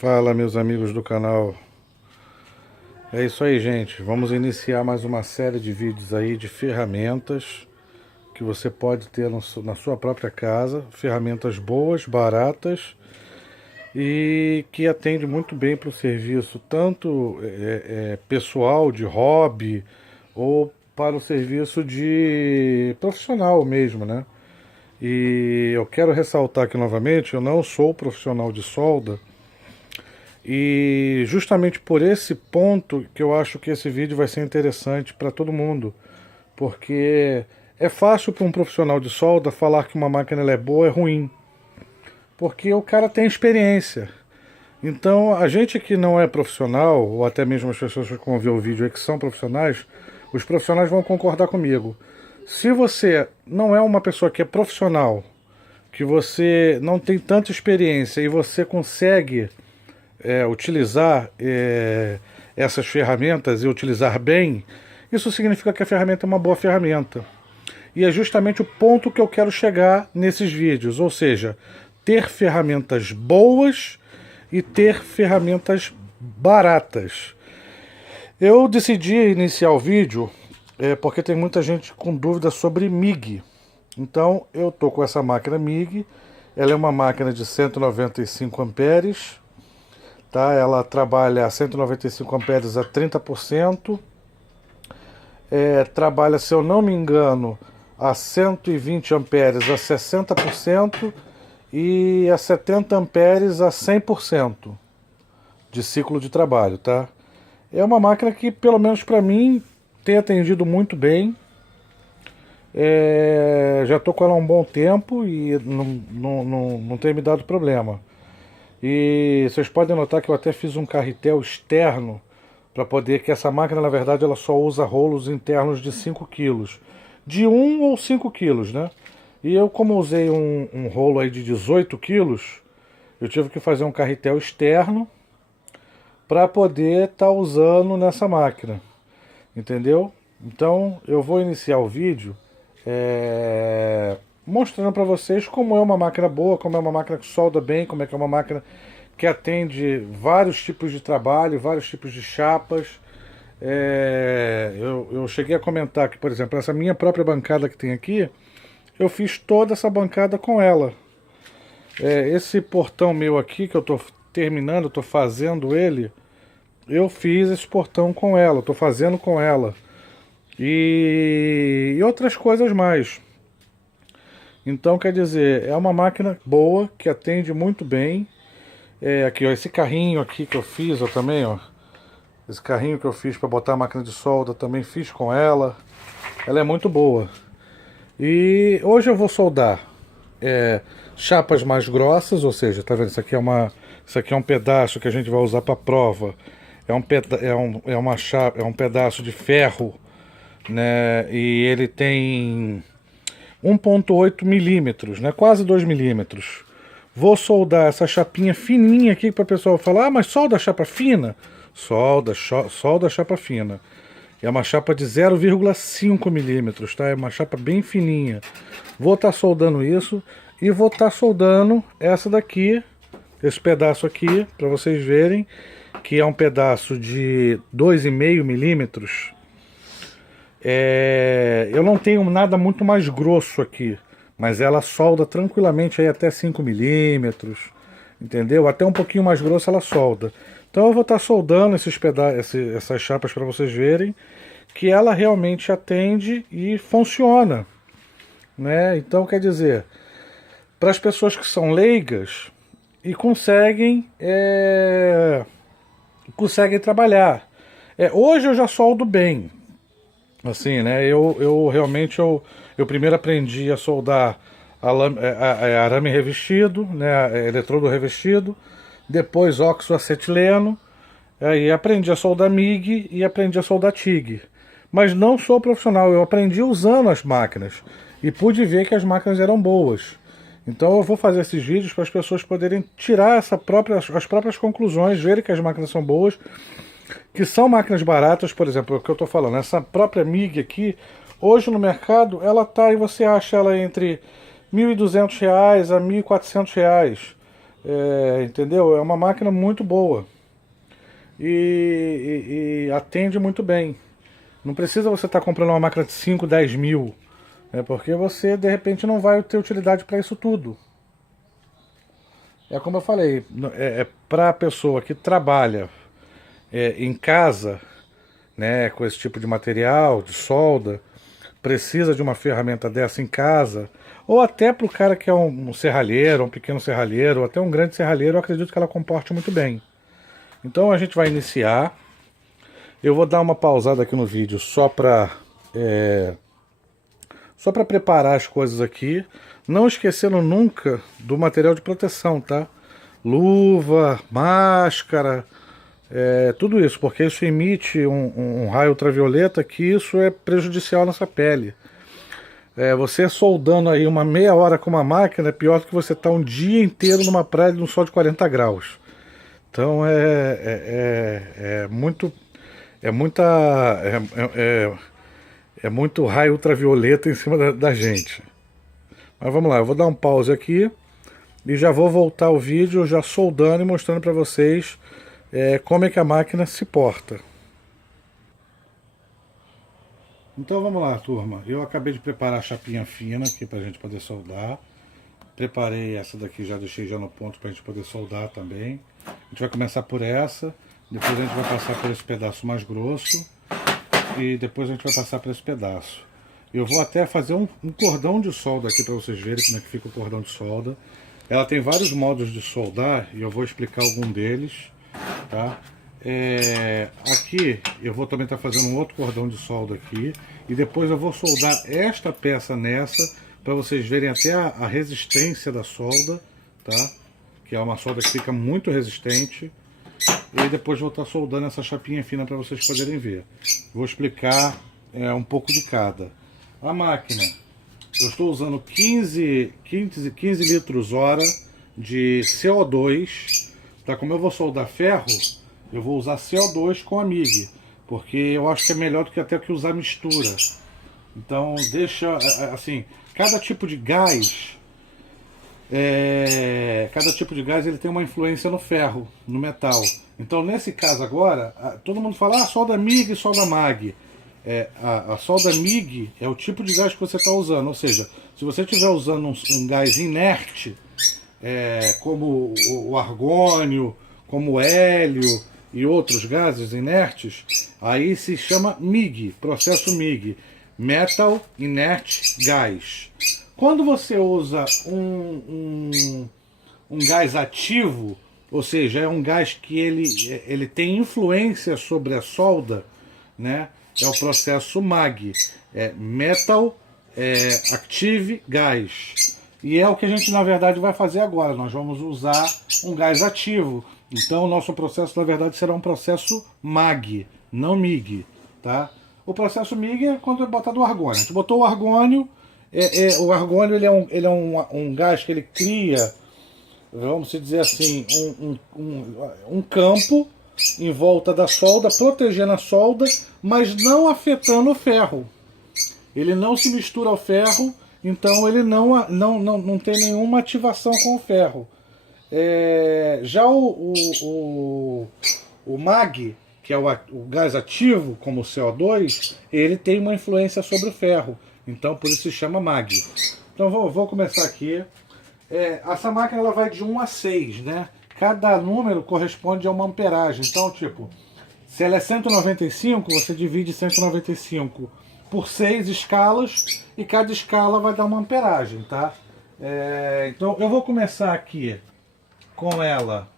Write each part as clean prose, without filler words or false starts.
Fala, meus amigos do canal. É isso aí, gente. Vamos iniciar mais uma série de vídeos aí de ferramentas que você pode ter na sua própria casa. Ferramentas boas, baratas e que atende muito bem para o serviço, tanto pessoal, de hobby, ou para o serviço de profissional mesmo, né? E eu quero ressaltar aqui novamente, eu não sou profissional de solda. E justamente por esse ponto que eu acho que esse vídeo vai ser interessante para todo mundo, porque é fácil para um profissional de solda falar que uma máquina ela é boa ou é ruim, porque o cara tem experiência. Então a gente que não é profissional, ou até mesmo as pessoas que vão ver o vídeo aí que são profissionais, os profissionais vão concordar comigo. Se você não é uma pessoa que é profissional, que você não tem tanta experiência e você consegue utilizar essas ferramentas e utilizar bem, isso significa que a ferramenta é uma boa ferramenta. E é justamente o ponto que eu quero chegar nesses vídeos, ou seja, ter ferramentas boas e ter ferramentas baratas. Eu decidi iniciar o vídeo porque tem muita gente com dúvida sobre MIG. Então eu tô com essa máquina MIG, ela é uma máquina de 195 amperes, tá? Ela trabalha a 195 amperes a 30%, trabalha, se eu não me engano, a 120 amperes a 60% e a 70 amperes a 100% de ciclo de trabalho, tá? É uma máquina que, pelo menos para mim, tem atendido muito bem. Já estou com ela há um bom tempo e não tem me dado problema. E vocês podem notar que eu até fiz um carretel externo para poder, que essa máquina na verdade ela só usa rolos internos de 5 quilos, de 1 ou 5 quilos, né? E eu, como usei um rolo aí de 18 quilos, eu tive que fazer um carretel externo para poder estar usando nessa máquina, entendeu? Então eu vou iniciar o vídeo mostrando para vocês como é uma máquina boa, como é uma máquina que solda bem, como é que é uma máquina que atende vários tipos de trabalho, vários tipos de chapas. Eu cheguei a comentar que, por exemplo, essa minha própria bancada que tem aqui, eu fiz toda essa bancada com ela. Esse portão meu aqui, que eu estou terminando, estou fazendo ele, eu fiz esse portão com ela, estou fazendo com ela. E outras coisas mais. Então, quer dizer, é uma máquina boa, que atende muito bem. Aqui, ó, esse carrinho aqui que eu fiz, ó, também, ó. Esse carrinho que eu fiz para botar a máquina de solda, também fiz com ela. Ela é muito boa. E hoje eu vou soldar chapas mais grossas, ou seja, tá vendo? Isso aqui é um pedaço que a gente vai usar para prova. É um pedaço de ferro, né? E ele tem 1,8 milímetros, né? Quase 2 milímetros. Vou soldar essa chapinha fininha aqui para o pessoal falar: ah, mas solda a chapa fina? Solda a chapa fina. É uma chapa de 0,5 milímetros, tá? É uma chapa bem fininha. Vou estar soldando isso e vou estar soldando essa daqui, esse pedaço aqui, para vocês verem que é um pedaço de 2,5 milímetros. Eu não tenho nada muito mais grosso aqui, mas ela solda tranquilamente aí até 5 milímetros, entendeu? Até um pouquinho mais grosso ela solda. Então eu vou estar soldando essas chapas para vocês verem que ela realmente atende e funciona, né? Então, quer dizer, para as pessoas que são leigas e conseguem trabalhar. Hoje eu já soldo bem, assim, né? Eu realmente eu primeiro aprendi a soldar arame revestido, né? Eletrodo revestido, depois óxido acetileno, aí aprendi a soldar MIG e aprendi a soldar TIG. Mas não sou profissional, eu aprendi usando as máquinas e pude ver que as máquinas eram boas. Então eu vou fazer esses vídeos para as pessoas poderem tirar as próprias conclusões, verem que as máquinas são boas, que são máquinas baratas. Por exemplo, o que eu estou falando, essa própria MIG aqui, hoje no mercado, ela tá, e você acha ela entre R$ 1.200 a R$ 1.400. Entendeu? É uma máquina muito boa e atende muito bem. Não precisa você estar comprando uma máquina de 5, 10 mil, porque você de repente não vai ter utilidade para isso tudo. É como eu falei, para a pessoa que trabalha em casa, né, com esse tipo de material, de solda, precisa de uma ferramenta dessa em casa, ou até para o cara que é um serralheiro, um pequeno serralheiro, ou até um grande serralheiro, eu acredito que ela comporte muito bem. Então a gente vai iniciar. Eu vou dar uma pausada aqui no vídeo só para preparar as coisas aqui, não esquecendo nunca do material de proteção, tá? Luva, máscara, tudo isso, porque isso emite um raio ultravioleta que isso é prejudicial à nossa pele. Você soldando aí uma meia hora com uma máquina é pior do que você estar um dia inteiro numa praia num sol de 40 graus. Então muito é muita é muito raio ultravioleta em cima da gente. Mas vamos lá, eu vou dar um pause aqui e já vou voltar o vídeo já soldando e mostrando para vocês como é que a máquina se porta. Então vamos lá, turma. Eu acabei de preparar a chapinha fina aqui para a gente poder soldar. Preparei essa daqui, já deixei já no ponto para a gente poder soldar também. A gente vai começar por essa, depois a gente vai passar por esse pedaço mais grosso e depois a gente vai passar por esse pedaço. Eu vou até fazer um cordão de solda aqui para vocês verem como é que fica o cordão de solda. Ela tem vários modos de soldar e eu vou explicar algum deles, tá? Aqui eu vou também estar fazendo um outro cordão de solda aqui e depois eu vou soldar esta peça nessa para vocês verem até a resistência da solda, tá? Que é uma solda que fica muito resistente. E depois vou estar soldando essa chapinha fina para vocês poderem ver. Vou explicar um pouco de cada. A máquina, eu estou usando 15 litros hora de CO2. Tá? Como eu vou soldar ferro, eu vou usar CO2 com a MIG, porque eu acho que é melhor do que até que usar mistura. Então deixa assim, cada tipo de gás ele tem uma influência no ferro, no metal. Então nesse caso agora, todo mundo fala, solda MIG e solda MAG. A solda MIG é o tipo de gás que você está usando, ou seja, se você estiver usando um gás inerte, como o argônio, como o hélio e outros gases inertes, aí se chama MIG, processo MIG, Metal Inert Gas. Quando você usa um gás ativo, ou seja, é um gás que ele tem influência sobre a solda, né? É o processo MAG, Metal Active Gas. E é o que a gente na verdade vai fazer agora. Nós vamos usar um gás ativo. Então o nosso processo na verdade será um processo MAG, não MIG, tá? O processo MIG é quando é botado o argônio. A gente botou o argônio. O argônio ele é um gás que ele cria, vamos dizer assim, um campo em volta da solda, protegendo a solda, mas não afetando o ferro. Ele não se mistura ao ferro, então ele não tem nenhuma ativação com o ferro. Já o MAG, que é o gás ativo, como o CO2, ele tem uma influência sobre o ferro. Então por isso se chama MAG. Então vou começar aqui. Essa máquina ela vai de 1 a 6, né? Cada número corresponde a uma amperagem. Então, tipo, se ela é 195, você divide 195 por 6 escalas e cada escala vai dar uma amperagem, tá? Então eu vou começar aqui com ela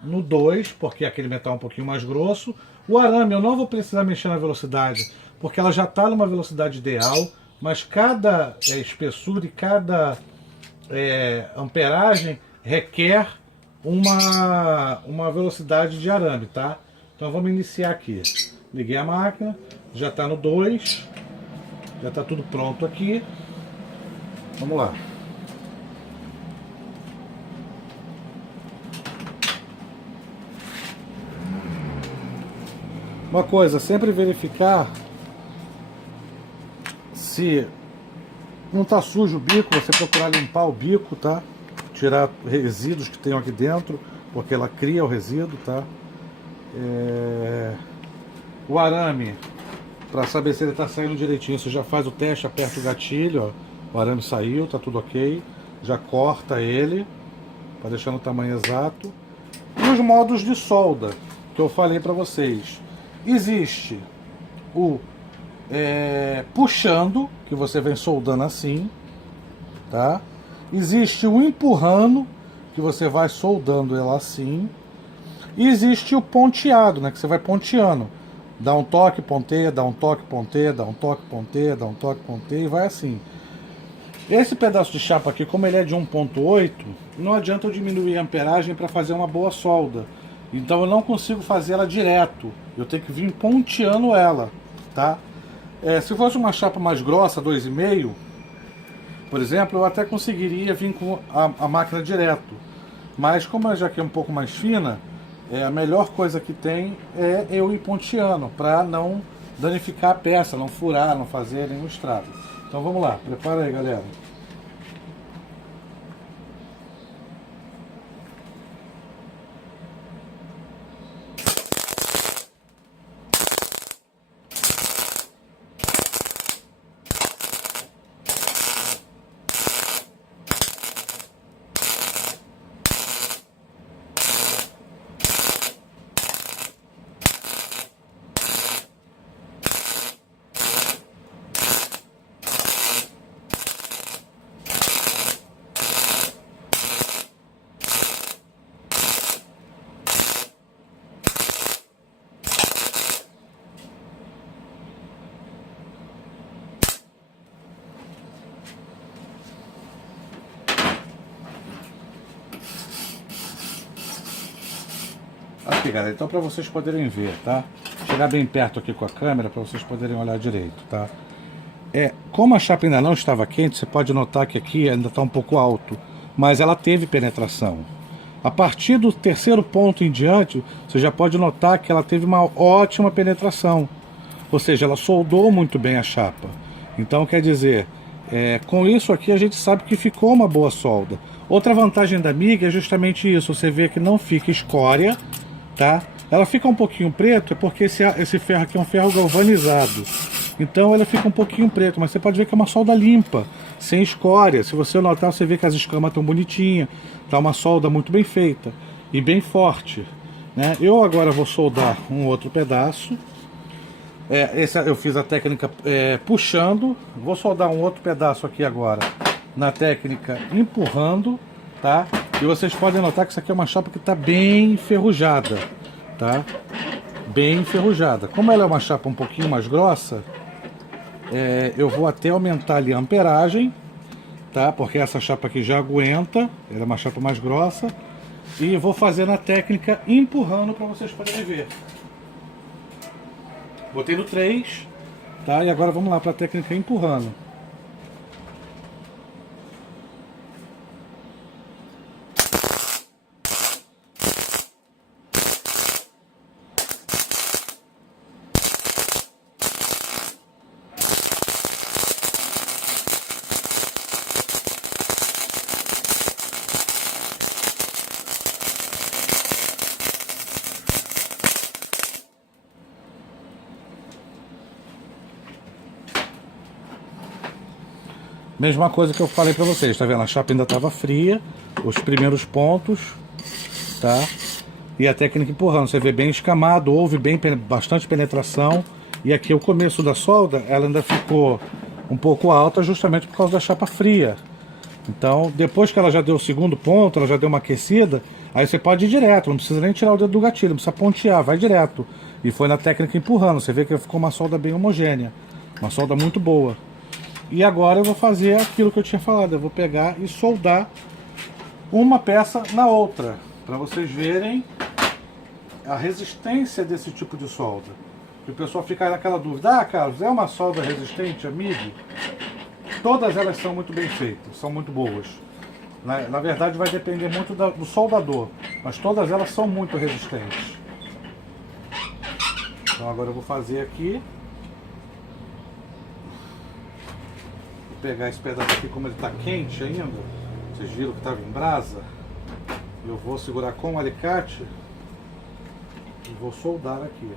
no 2, porque aquele metal é um pouquinho mais grosso. O arame eu não vou precisar mexer na velocidade, porque ela já está numa velocidade ideal, mas cada espessura e cada amperagem requer uma velocidade de arame, tá? Então vamos iniciar aqui. Liguei a máquina, já está no 2, já está tudo pronto aqui. Vamos lá. Uma coisa, sempre verificar se não está sujo o bico, você procurar limpar o bico, tá? tirar resíduos que tem aqui dentro, porque ela cria o resíduo, tá? O arame, para saber se ele está saindo direitinho, você já faz o teste, aperta o gatilho, ó, o arame saiu, tá tudo ok, já corta ele para deixar no tamanho exato. E os modos de solda que eu falei para vocês, existe o puxando, que você vem soldando assim, tá? Existe o empurrando, que você vai soldando ela assim. E existe o ponteado, né, que você vai ponteando. Dá um toque, ponteia, dá um toque, ponteia, dá um toque, ponteia, dá um toque, ponteia e vai assim. Esse pedaço de chapa aqui, como ele é de 1.8, não adianta eu diminuir a amperagem para fazer uma boa solda. Então eu não consigo fazer ela direto. Eu tenho que vir ponteando ela, tá? Se fosse uma chapa mais grossa, 2,5, por exemplo, eu até conseguiria vir com a máquina direto. Mas como ela já aqui é um pouco mais fina, a melhor coisa que tem é eu ir ponteando, para não danificar a peça, não furar, não fazer nenhum estrago. Então vamos lá, prepara aí, galera. Aqui, galera, então para vocês poderem ver, tá? Chegar bem perto aqui com a câmera para vocês poderem olhar direito, tá? Como a chapa ainda não estava quente, você pode notar que aqui ainda está um pouco alto, mas ela teve penetração. A partir do terceiro ponto em diante, você já pode notar que ela teve uma ótima penetração. Ou seja, ela soldou muito bem a chapa. Então, quer dizer, com isso aqui a gente sabe que ficou uma boa solda. Outra vantagem da MIG é justamente isso, você vê que não fica escória, tá? Ela fica um pouquinho preto, é porque esse ferro aqui é um ferro galvanizado. Então ela fica um pouquinho preto, mas você pode ver que é uma solda limpa, sem escória. Se você notar, você vê que as escamas estão bonitinhas, tá uma solda muito bem feita e bem forte, né? Eu agora vou soldar um outro pedaço. Eu fiz a técnica puxando, vou soldar um outro pedaço aqui agora na técnica empurrando, tá? E vocês podem notar que isso aqui é uma chapa que está bem enferrujada, tá? Bem enferrujada. Como ela é uma chapa um pouquinho mais grossa, eu vou até aumentar ali a amperagem, tá? Porque essa chapa aqui já aguenta, ela é uma chapa mais grossa. E vou fazer na técnica empurrando para vocês poderem ver. Botei no 3, tá? E agora vamos lá para a técnica empurrando. Mesma coisa que eu falei pra vocês, tá vendo? A chapa ainda estava fria, os primeiros pontos, tá? E a técnica empurrando, você vê bem escamado, houve bastante penetração. E aqui o começo da solda, ela ainda ficou um pouco alta justamente por causa da chapa fria. Então, depois que ela já deu o segundo ponto, ela já deu uma aquecida, aí você pode ir direto, não precisa nem tirar o dedo do gatilho, não precisa pontear, vai direto. E foi na técnica empurrando, você vê que ficou uma solda bem homogênea, uma solda muito boa. E agora eu vou fazer aquilo que eu tinha falado, eu vou pegar e soldar uma peça na outra, para vocês verem a resistência desse tipo de solda. E o pessoal fica naquela dúvida, Carlos, é uma solda resistente, a MIG? Todas elas são muito bem feitas, são muito boas. Na verdade vai depender muito do soldador, mas todas elas são muito resistentes. Então agora eu vou fazer aqui. Vou pegar esse pedaço aqui, como ele está quente ainda. Vocês viram que estava em brasa? Eu vou segurar com o alicate e vou soldar aqui.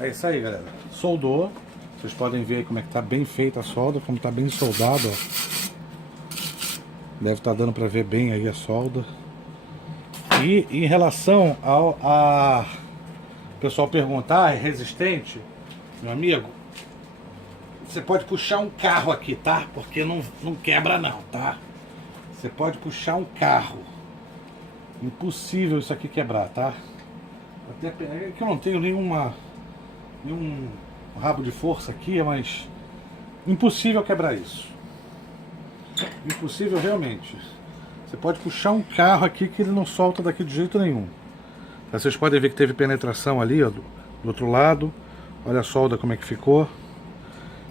É isso aí, galera. Soldou. Vocês podem ver aí como é que tá bem feita a solda, como tá bem soldado, ó. Deve estar dando para ver bem aí a solda. E em relação ao pessoal perguntar, é resistente? Meu amigo, você pode puxar um carro aqui, tá? Porque não quebra não, tá? Você pode puxar um carro. Impossível isso aqui quebrar, tá? Até que eu não tenho nenhum rabo de força aqui, mas impossível quebrar isso. Impossível realmente. Você pode puxar um carro aqui que ele não solta daqui de jeito nenhum. Vocês podem ver que teve penetração ali, ó, do outro lado. Olha a solda como é que ficou.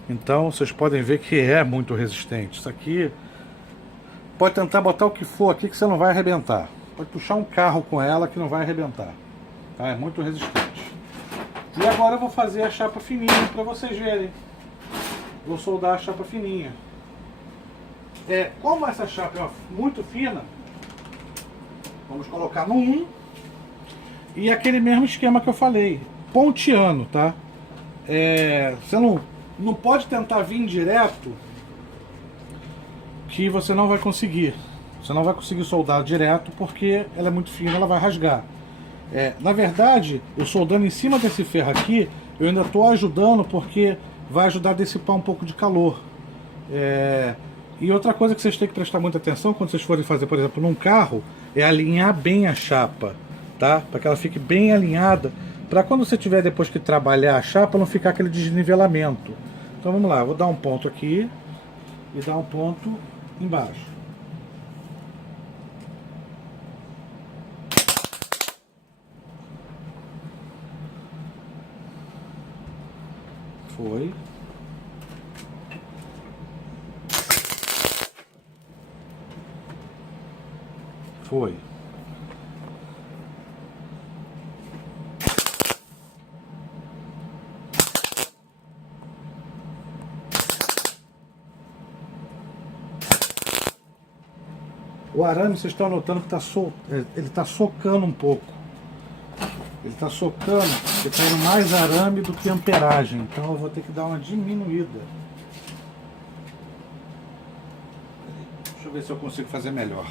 Então vocês podem ver que é muito resistente. Isso aqui pode tentar botar o que for aqui que você não vai arrebentar. Pode puxar um carro com ela que não vai arrebentar, tá? É muito resistente. E agora eu vou fazer a chapa fininha para vocês verem. Vou soldar a chapa fininha. Como essa chapa é muito fina, vamos colocar no 1. E aquele mesmo esquema que eu falei, ponteando, tá? Você não pode tentar vir direto, que você não vai conseguir. Você não vai conseguir soldar direto porque ela é muito fina, ela vai rasgar. Na verdade, eu soldando em cima desse ferro aqui, eu ainda estou ajudando porque vai ajudar a dissipar um pouco de calor. E outra coisa que vocês têm que prestar muita atenção quando vocês forem fazer, por exemplo, num carro, é alinhar bem a chapa, tá? Para que ela fique bem alinhada, para quando você tiver depois que trabalhar a chapa, não ficar aquele desnivelamento. Então vamos lá, vou dar um ponto aqui e dar um ponto embaixo. Foi. Foi. O arame, vocês estão notando que ele está socando um pouco. Ele está socando, porque está indo mais arame do que amperagem. Então eu vou ter que dar uma diminuída. Deixa eu ver se eu consigo fazer melhor.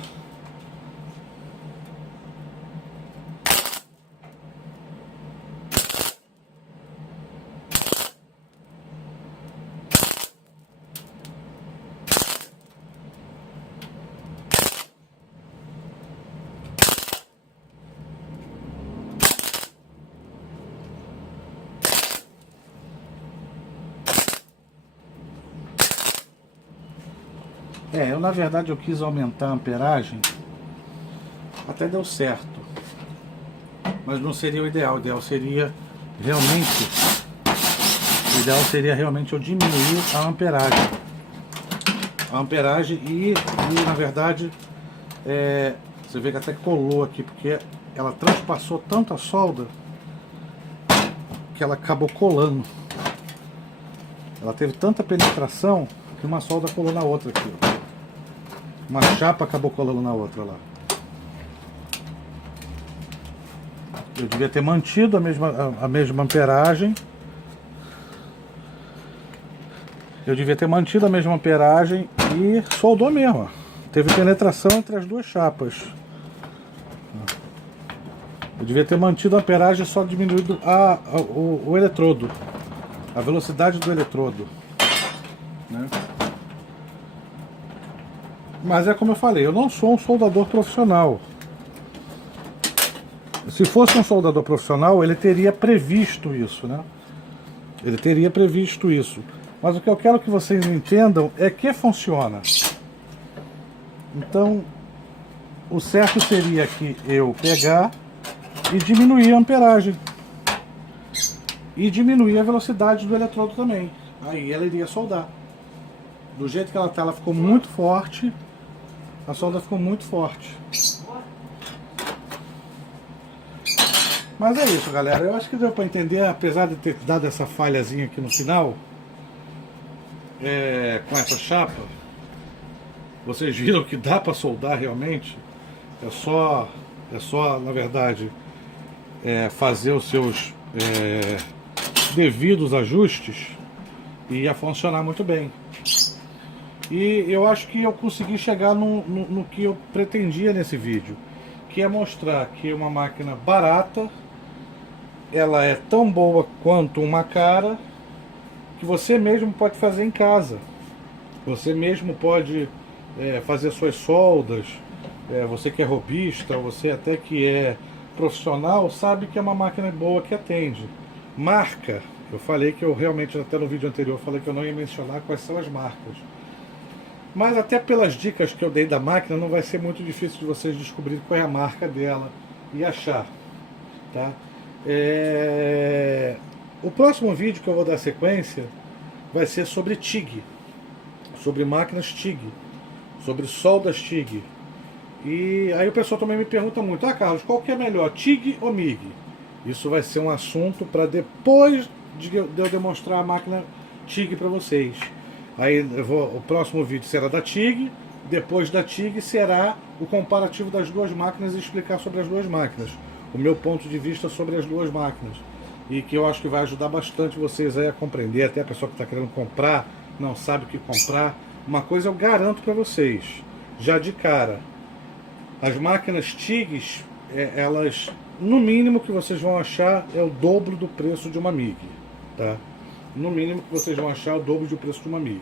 Eu na verdade eu quis aumentar a amperagem, até deu certo, mas não seria o ideal. O ideal seria realmente eu diminuir a amperagem e na verdade você vê que até colou aqui, porque ela transpassou tanto a solda que ela acabou colando. Ela teve tanta penetração que uma solda colou na outra aqui, ó. Uma chapa acabou colando na outra lá. Eu devia ter mantido a mesma amperagem. E soldou mesmo. Teve penetração entre as duas chapas. Eu devia ter mantido a amperagem, só diminuído o eletrodo. A velocidade do eletrodo, né? Mas é como eu falei, eu não sou um soldador profissional. Se fosse um soldador profissional, ele teria previsto isso, né? Ele teria previsto isso. Mas o que eu quero que vocês entendam é que funciona. Então, o certo seria que eu pegar e diminuir a amperagem. E diminuir a velocidade do eletrodo também. Aí ela iria soldar. Do jeito que ela está, ela ficou muito forte. A solda ficou muito forte. Mas é isso, galera. Eu acho que deu para entender, apesar de ter dado essa falhazinha aqui no final, com essa chapa. Vocês viram que dá para soldar realmente. É só na verdade, fazer os seus devidos ajustes e ia funcionar muito bem. E eu acho que eu consegui chegar no que eu pretendia nesse vídeo, que é mostrar que uma máquina barata, ela é tão boa quanto uma cara, que você mesmo pode fazer em casa. Você mesmo pode fazer suas soldas. Você que é robista, você até que é profissional, sabe que é uma máquina boa que atende. Marca, eu falei que eu realmente, até no vídeo anterior, falei que eu não ia mencionar quais são as marcas. Mas até pelas dicas que eu dei da máquina, não vai ser muito difícil de vocês descobrirem qual é a marca dela e achar. Tá? O próximo vídeo que eu vou dar sequência vai ser sobre TIG, sobre máquinas TIG, sobre soldas TIG. E aí o pessoal também me pergunta muito: ah, Carlos, qual que é melhor, TIG ou MIG? Isso vai ser um assunto para depois de eu demonstrar a máquina TIG para vocês. Aí o próximo vídeo será da TIG, depois da TIG será o comparativo das duas máquinas e explicar sobre as duas máquinas, o meu ponto de vista sobre as duas máquinas, e que eu acho que vai ajudar bastante vocês aí a compreender, até a pessoa que está querendo comprar, não sabe o que comprar. Uma coisa eu garanto para vocês, já de cara: as máquinas TIGs, elas, no mínimo que vocês vão achar, é o dobro do preço de uma MIG, tá? No mínimo que vocês vão achar, é o dobro do preço de uma MIG.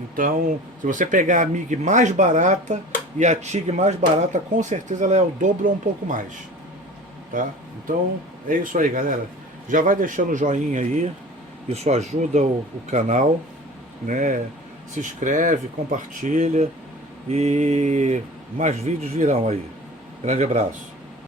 Então, se você pegar a MIG mais barata e a TIG mais barata, com certeza ela é o dobro ou um pouco mais, tá? Então, é isso aí, galera. Já vai deixando o joinha aí, isso ajuda o canal, né? Se inscreve, compartilha e mais vídeos virão aí. Grande abraço.